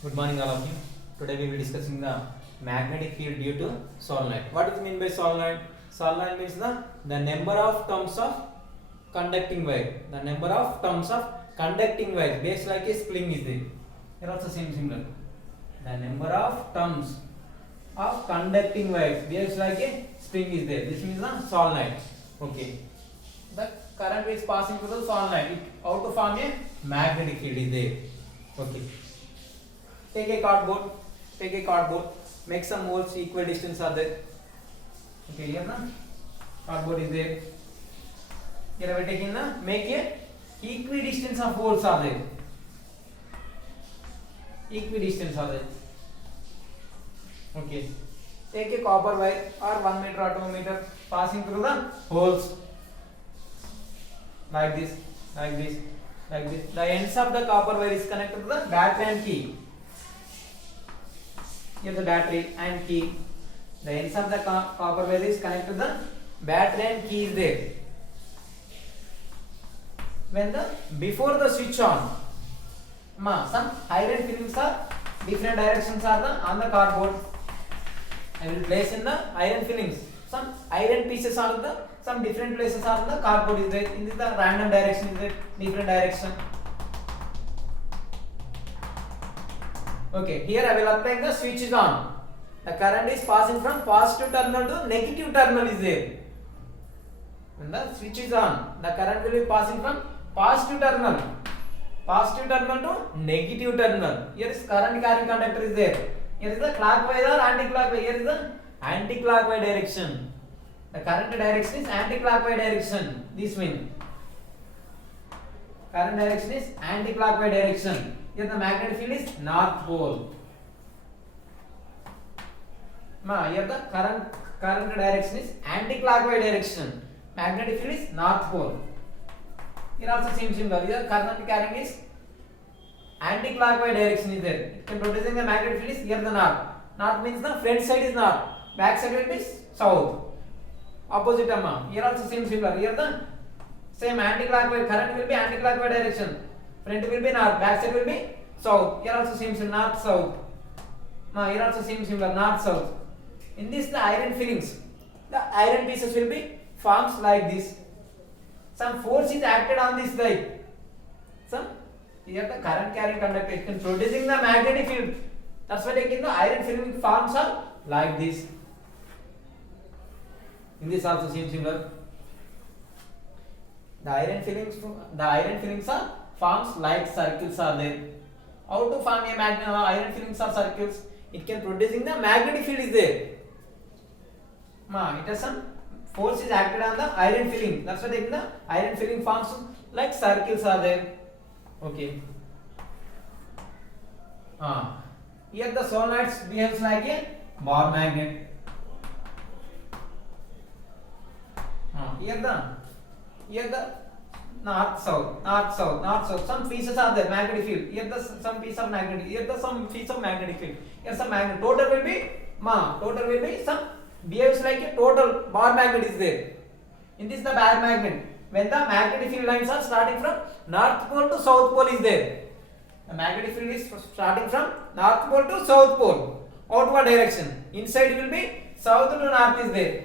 Good morning, all of you. Today we will be discussing the magnetic field due to solenoid. What is mean by solenoid? Solenoid means the number of terms of conducting wire. The number of terms of conducting wire based like a spring is there. Here also same similar. The number of terms of conducting wires based like a spring is there. This means the solenoid. Okay. The current is passing through the solenoid. It how to form a magnetic field is there. Okay. Take a cardboard, make some holes equal distance are there. Okay, here na cardboard is there. Here we are taking make a equidistance of holes are there. Equidistance are there. Okay, take a copper wire or 1 meter or 2 meter passing through the holes like this, like this, like this. The ends of the copper wire is connected to the battery and key. Here the battery and key. The ends of the copper wire is connected to the battery and key is there. When before the switch on, some iron filings are different directions are on the cardboard. I will place in the iron filings. Some iron pieces are some different places are the cardboard is there. In this the random direction is there, different direction. Okay, here I will apply the switch is on. The current is passing from positive terminal to negative terminal is there. When the switch is on, the current will be passing from positive terminal to negative terminal. Here is current carrying conductor is there. Here is the clockwise or anti-clockwise. Here is the anti-clockwise direction. The current direction is anti-clockwise direction. This means current direction is anti-clockwise direction. Here the magnetic field is north pole. Here the current direction is anti-clockwise direction. Magnetic field is north pole. Here also same similar. Here current carrying is anti-clockwise direction is there. It can producing the magnetic field is here the north. North means the front side is north, back side will be south. Opposite Here also same similar. Here the same anti-clockwise. Current will be anti-clockwise direction. Front will be north, back side will be south. Here also same similar, north south. Here also same similar, north south. In this the iron fillings, the iron pieces will be forms like this. Some force is acted on this guy. Some here the current carrying conductor it can producing the magnetic field. That's why taking the iron filling forms are like this. In this also same similar. The iron fillings are forms like circles are there. How to form a iron fillings or circles? It can producing the magnetic field is there. It has some force is acted on the iron filling. That's why taking the iron filling forms like circles are there. Okay. Here the solenoid behaves like a bar magnet. Here the north south. Some pieces are there magnetic field. Here the some piece of magnetic. Here the some piece of magnetic field. Here some magnet. Total will be some behaves like a total bar magnet is there. In this the bar magnet. When the magnetic field lines are starting from north pole to south pole is there. The magnetic field is starting from north pole to south pole. Outward direction. Inside will be south to north is there.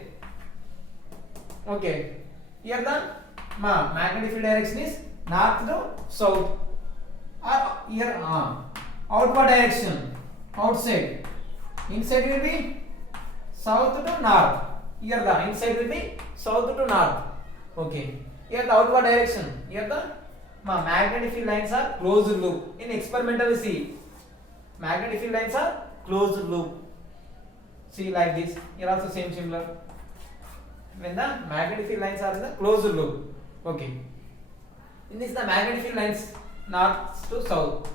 Okay. Here the magnetic field direction is north to south. Here outward direction, outside. Inside will be south to north. Here the inside will be south to north. Okay. Here the outward direction. Here the magnetic field lines are closed loop. In experimental we see magnetic field lines are closed loop. See like this. Here also same similar. When the magnetic field lines are in the closed loop. Okay. In this the magnetic field lines north to south.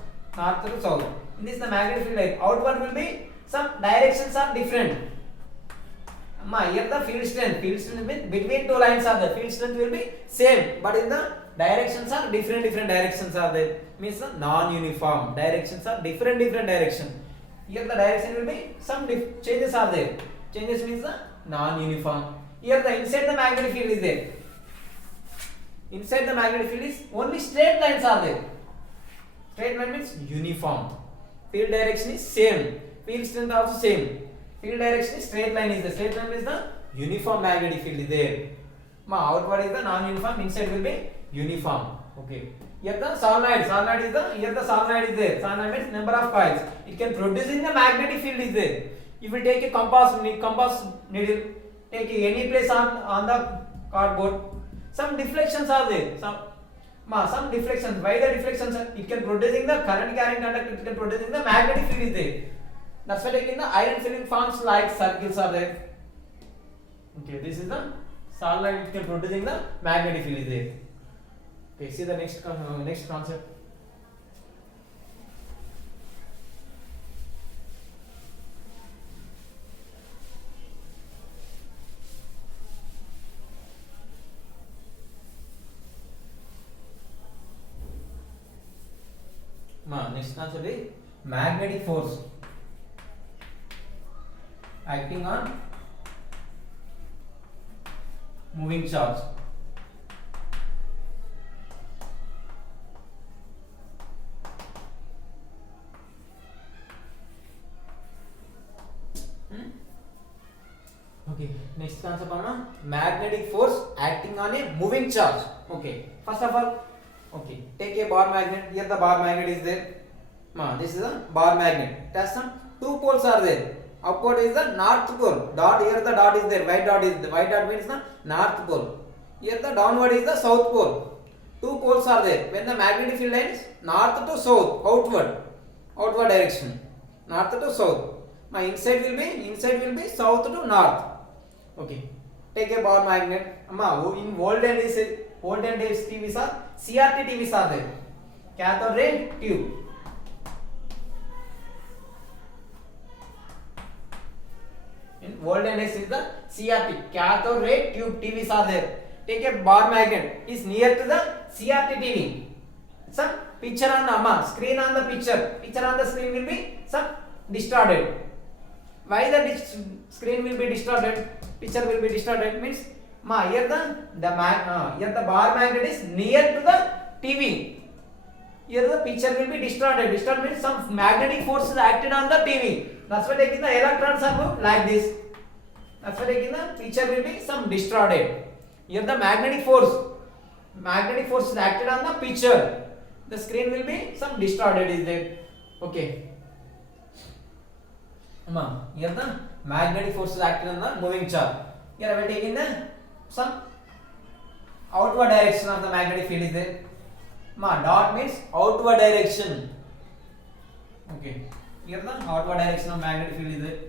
In this the magnetic field line outward will be some directions are different. Here the field strength between two lines are there. Field strength will be same, but in the directions are different directions are there. Means the non-uniform directions are different direction. Here the direction will be some changes are there. Changes means the non-uniform. Here the inside the magnetic field is there. Inside the magnetic field is only straight lines are there. Straight line means uniform. Field direction is same. Field strength also same. Field direction is straight line is the straight line is the uniform magnetic field is there. Outward is the non-uniform. Inside will be uniform. Okay. Here the solenoid is the here the solenoid is there. Solenoid means number of coils. It can produce in the magnetic field is there. If you take a compass needle, take any place on the cardboard, some deflections are there. Some deflections. Why the deflections? It can produce in the current carrying conductor. It can produce in the magnetic field is there. That's why taking the iron filling forms like circles are there. Okay, this is the solenoid. It can produce in the magnetic field is there. Okay, see the next concept. Next concept is magnetic force acting on moving charge. Okay, next concept on magnetic force acting on a moving charge. Okay, first of all, okay, take a bar magnet. Here the bar magnet is there. This is a bar magnet. It has some two poles are there. Upward is the north pole. Dot here the dot is there. White dot means the north pole. Here the downward is the south pole. Two poles are there. When the magnetic field ends north to south, outward direction, north to south. My inside will be south to north. Okay. Take a bar magnet. In olden days TVs are CRT TVs are there. Cathode ray tube. In olden days is the CRT, cathode ray tube TVs are there. Take a bar magnet is near to the CRT TV. Some picture on the screen on the picture on the screen will be some distorted. Why the screen will be distorted? Picture will be distorted means here the bar magnet is near to the TV. Here the picture will be distorted. Distorted means some magnetic force is acted on the TV. That's why taking the electrons are moved like this. That's why taking the picture will be some distorted. Here the magnetic force is acted on the picture. The screen will be some distorted is there. Okay. Here the magnetic force is acted on the moving charge. Here I will take in the some outward direction of the magnetic field is there. Dot means outward direction. Okay. Here the outward direction of magnetic field is there.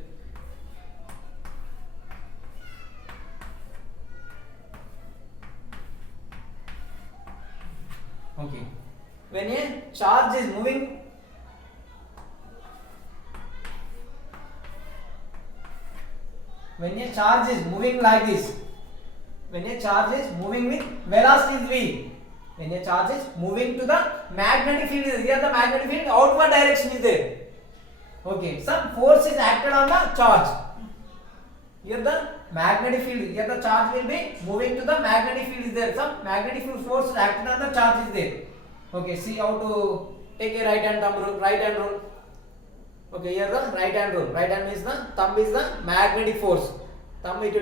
Okay. When a charge is moving like this, when a charge is moving with velocity v, when a charge is moving to the magnetic field is here, the magnetic field outward direction is there. Okay, some force is acted on the charge. Here the magnetic field, here the charge will be moving to the magnetic field is there. Some magnetic field force is acted on the charge is there. Okay, see how to take a right hand rule. Okay, here the right hand rule. Right hand is the thumb is the magnetic force. Thumb is the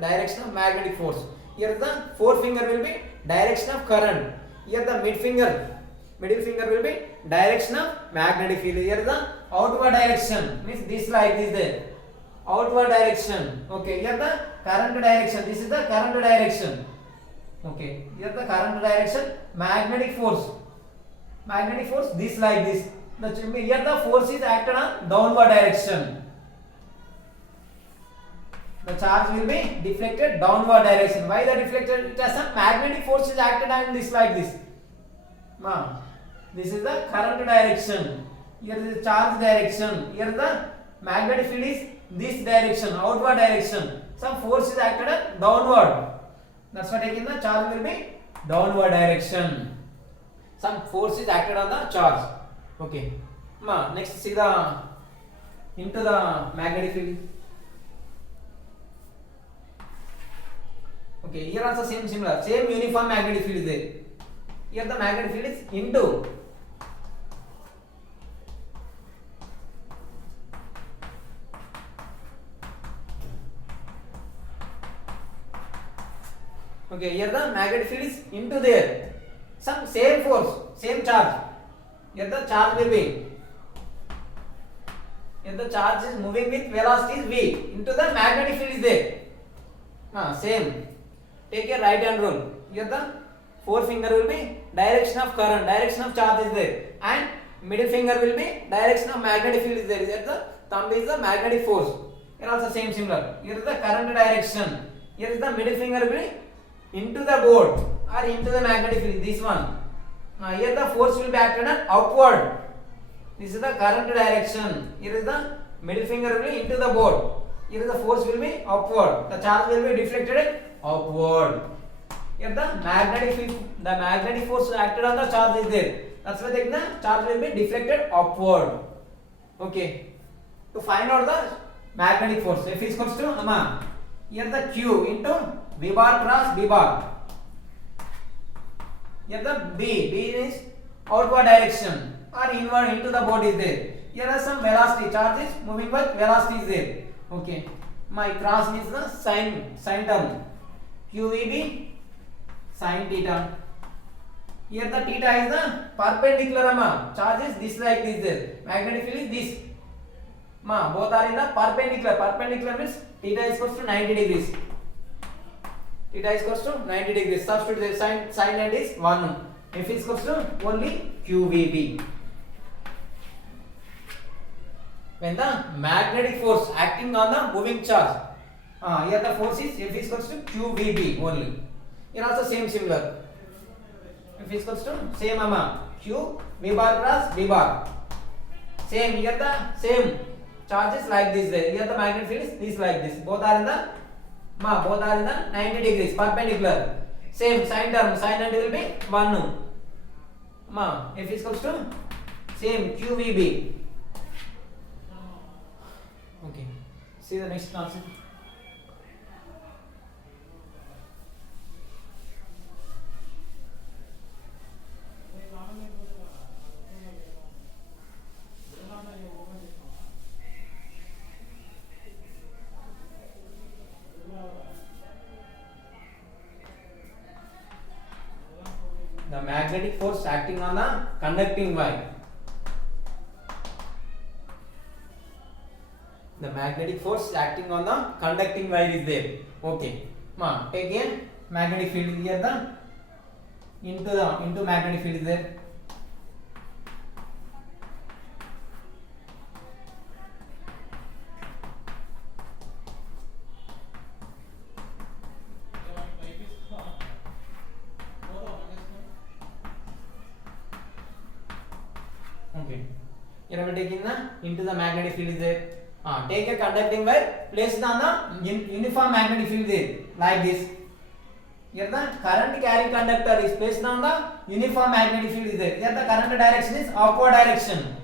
direction of magnetic force. Here the forefinger will be direction of current. Here the middle finger will be direction of magnetic field. Here the outward direction means this like this there. Outward direction. Okay, here the current direction. This is the current direction. Okay, here the current direction. Magnetic force this like this. Here the force is acted on downward direction. The charge will be deflected downward direction. Why the deflected? It has some magnetic force is acted on this like this. This is the current direction. Here is the charge direction. Here the magnetic field is this direction, outward direction. Some force is acted on downward. That's why taking the charge will be downward direction. Some force is acted on the charge. Okay. Next see the into the magnetic field. Okay, here also same uniform magnetic field is there. Here the magnetic field is into Okay, here the magnetic field is into there. Some same force, same charge. Here the charge will be. Here the charge is moving with velocity is v. Into the magnetic field is there. Same. Take a right hand rule. Here the forefinger will be direction of current, direction of charge is there, and middle finger will be direction of magnetic field is there. Here the thumb is the magnetic force. Here also same similar. Here is the current direction. Here is the middle finger will be into the board or into the magnetic field. This one. Here the force will be acted on upward. This is the current direction. Here is the middle finger will be into the board. Here the force will be upward. The charge will be deflected upward. Here the magnetic force acted on the charge is there. That's why the charge will be deflected upward. Okay. To find out the magnetic force, F is equals to here the Q into V bar cross B bar. Here the B is outward direction or inward into the board is there. Here are some velocity, charge is moving with velocity is there. Okay. My cross means the sign term. QVB sin theta. Here the theta is the perpendicular charge is this like this there. Magnetic field is this. Both are in the perpendicular. Perpendicular means theta is equals to 90 degrees. Theta is equals to 90 degrees. Substitute the sin end is 1. F is equals to only QVB. When the magnetic force acting on the moving charge, here the force is F is equals to QVB only. Here also same similar. F is equals to same Q V bar cross B bar. Same here the same charges like this there. Here the magnetic field is this like this. Both are in the 90 degrees perpendicular. Same sign term. Sign end will be 1. F is equals to same QVB. Okay. See the next concept. The magnetic force acting on the conducting wire. The magnetic force acting on the conducting wire is there. Okay. Take a magnetic field here. The into magnetic field is there. Okay. Here we are taking into the magnetic field is there. Take a conducting wire, place it on the uniform magnetic field there, like this. Here the current carrying conductor is placed on the uniform magnetic field is there. Here the current direction is upward direction.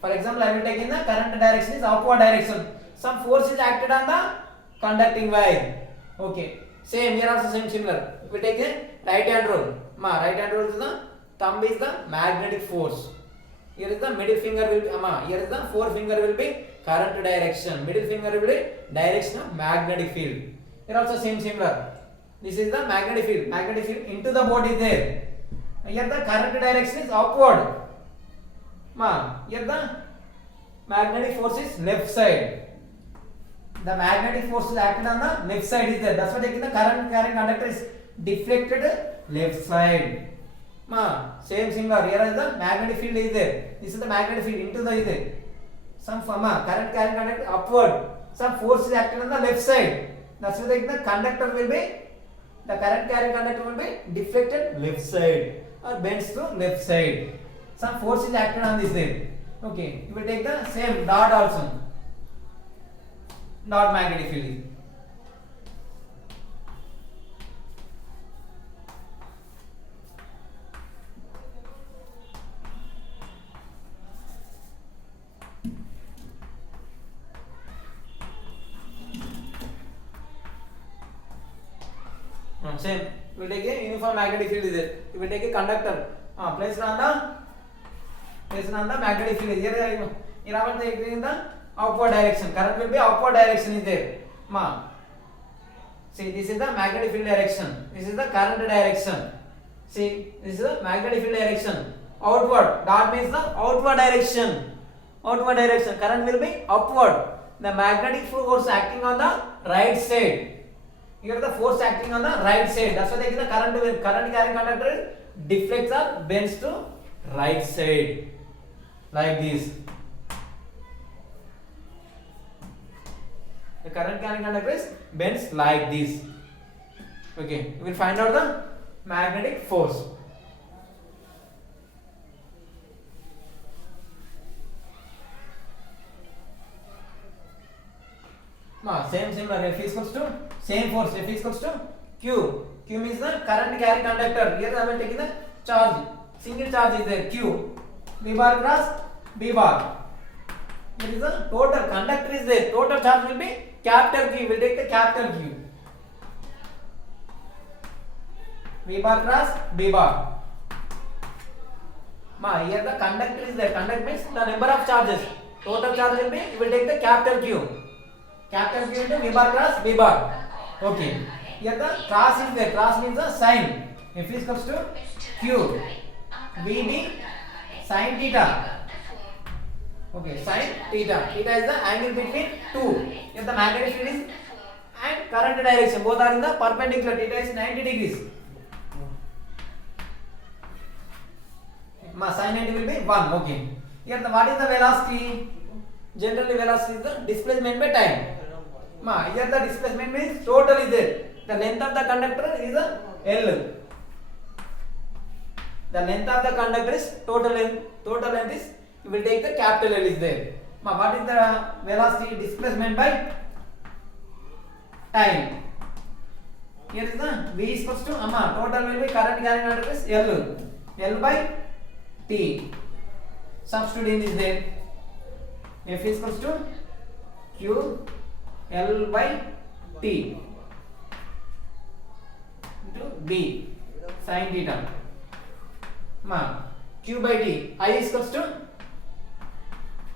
For example, I will take in the current direction is upward direction. Some force is acted on the conducting wire. Okay. Same here also same similar. We take a right hand rule. Right hand rule is the thumb is the magnetic force. Here is the middle finger will be here is the forefinger will be current direction. Middle finger will be direction of magnetic field. Here also same similar. This is the magnetic field. Magnetic field into the board is there. Here the current direction is upward. Here the magnetic force is left side. The magnetic force is acted on the left side is there. That's why the current carrying conductor is deflected left side. Same similar. Here is the magnetic field is there. This is the magnetic field into the is there. Some current carrying conductor upward. Some force is acting on the left side. That's why the conductor will be the current carrying conductor will be deflected left side or bends to left side. Some force is acted on this there. Okay. You will take the same dot also. Dot magnetic field. Same. We will take a uniform magnetic field is there. We will take a conductor. Placed on the magnetic field. Here I will take in the upward direction. Current will be upward direction is there. See, this is the magnetic field direction. This is the current direction. See, this is the magnetic field direction. Outward. Dot means the outward direction. Outward direction. Current will be upward. The magnetic force acting on the right side. Here the force acting on the right side. That's why they give the current carrying conductor deflects or bends to right side. Like this. The current carrying conductor is bends like this. Okay, we will find out the magnetic force. Similar. F is equals to same force. F is equals to Q. Q means the current carrying conductor. Here I will take the charge. Single charge is there. Q. B bar cross B bar. Here is the total conductor is there. Total charge will be capital Q. We will take the capital Q. B bar cross B bar. Here the conductor is there. Conductor means the number of charges. Total charge will be. We will take the capital Q. Capital Q into V bar cross B bar. Okay. Here the cross is there. Cross means the sign. F is equals to Q. VB sin theta. Okay, sin theta. Theta is the angle between two. Here the magnetic field is and current direction. Both are in the perpendicular. Theta is 90 degrees. Sin 90 will be 1. Okay. Here the what is the velocity? Generally velocity is the displacement by time. Here the displacement means total is there. The length of the conductor is a L. The length of the conductor is total length. Total length is you will take the capital L is there. What is the velocity displacement by time? Here is the V is equals to total will be current carrying conductor is L. L by T. Substitute in this there. F is equals to Q L by T into B sin theta. Q by T. I is equals to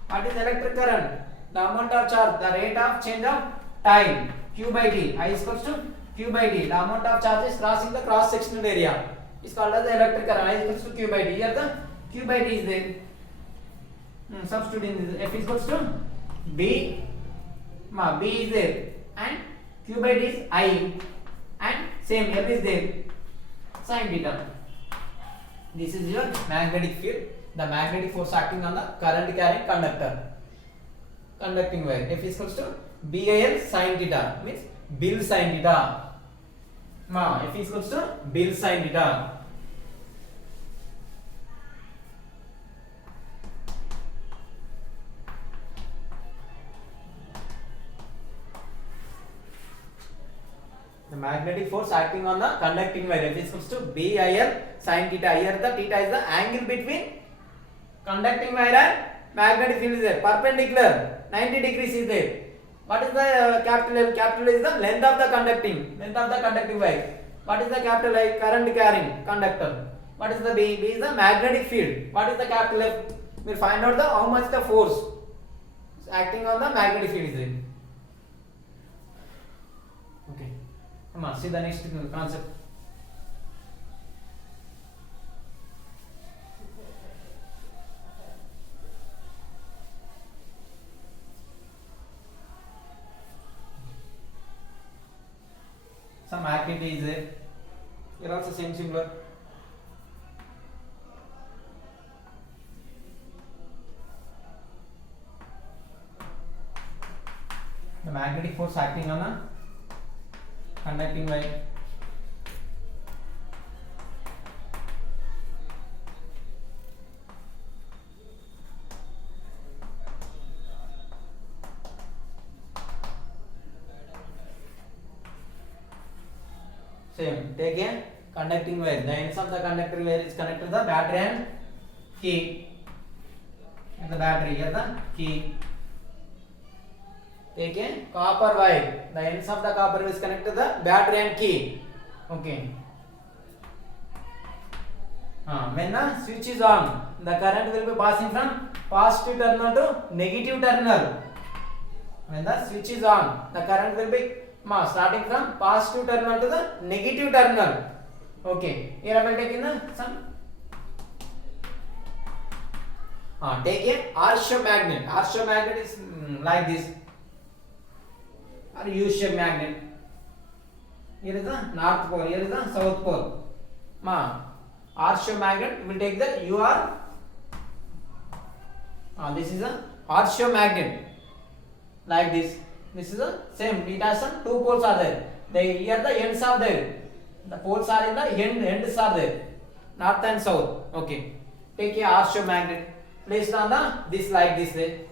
what is electric current? The amount of charge, the rate of change of time. Q by T. I is equals to Q by T. The amount of charge is crossing the cross sectional area. Is called as the electric current. I is equals to Q by T. Here the Q by T is there. Substitute in this. F is equals to B. B is there and Q by T is I and same F is there. Sin theta. This is your magnetic field. The magnetic force acting on the current carrying conductor. Conducting wire. F is equals to BAL sin theta means Bill sin theta. F is equals to Bill sin theta. The magnetic force acting on the conducting wire. F is equals to BIL sin theta. Here the theta is the angle between conducting wire and magnetic field is there. Perpendicular 90 degrees is there. What is the capital L? Capital L is the length of the conducting wire. What is the capital I? Current carrying conductor. What is the B? B is the magnetic field. What is the capital F? We will find out the how much the force acting on the magnetic field is there. Okay. Come on, see the next concept. Some activity is there. Here also same similar. The magnetic force acting on a conducting wire. Same. Take a conducting wire. The ends of the conducting wire is connected to the battery and key. And the battery here the key. Take a copper wire. The ends of the copper is connected to the battery and key. Okay. When the switch is on, the current will be passing from positive terminal to negative terminal. When the switch is on, the current will be starting from positive terminal to the negative terminal. Okay, here I will take in some take a R-shaped magnet. R-shaped magnet is like this, or U-shaped magnet. Here is the north pole, here is the south pole. R-shaped magnet will take the UR. This is a R-shaped magnet like this. This is the same. It has some two poles are there. Here the ends are there. The poles are in the ends are there. North and south. Okay. Take a R-shaped magnet. Placed on the this like this way.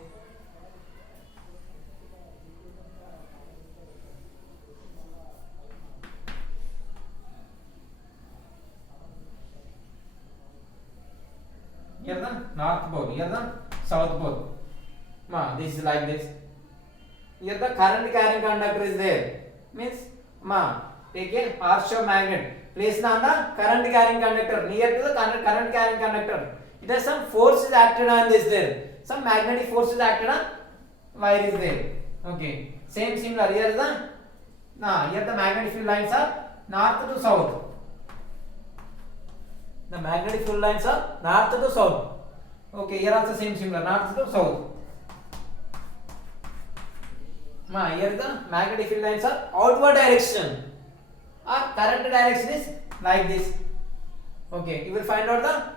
Here the north pole, here the south pole. This is like this. Here the current carrying conductor is there. Means take a R-shaped magnet. Placed on the current carrying conductor near to the current carrying conductor. It has some force is acted on this there. Some magnetic force is acted on wire is there. Okay. Same similar. Here is the here the magnetic field lines are north to south. The magnetic field lines are north to south. Okay. Here also same similar. North to south. Here the magnetic field lines are outward direction. Our current direction is like this. Okay. You will find out the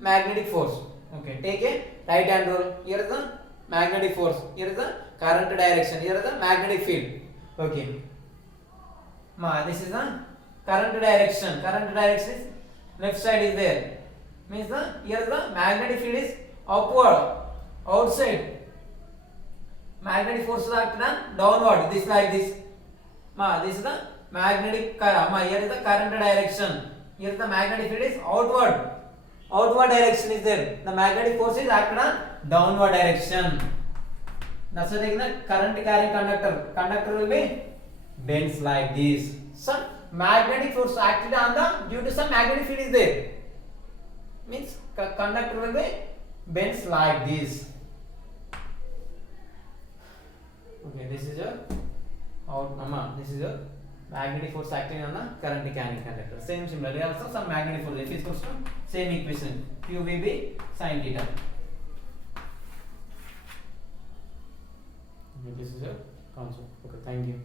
magnetic force. Okay, take a right hand rule. Here is the magnetic force. Here is the current direction. Here is the magnetic field. Okay. This is the current direction. Current direction is left side is there. Means here is the magnetic field is upward, outside. Magnetic force is acting on downward. This like this. This is the magnetic current. Here is the current direction. Here is the magnetic field is outward. Outward direction is there. The magnetic force is acted on downward direction. That's why the current carrying conductor will be bends like this. Some magnetic force acted on the due to some magnetic field is there. Means conductor will be bends like this. Okay, this is your this is your magnetic force acting on the current carrying conductor. Same similarly also some magnetic force. If is equals to same equation QVB sin theta. This is your concept. Okay, thank you.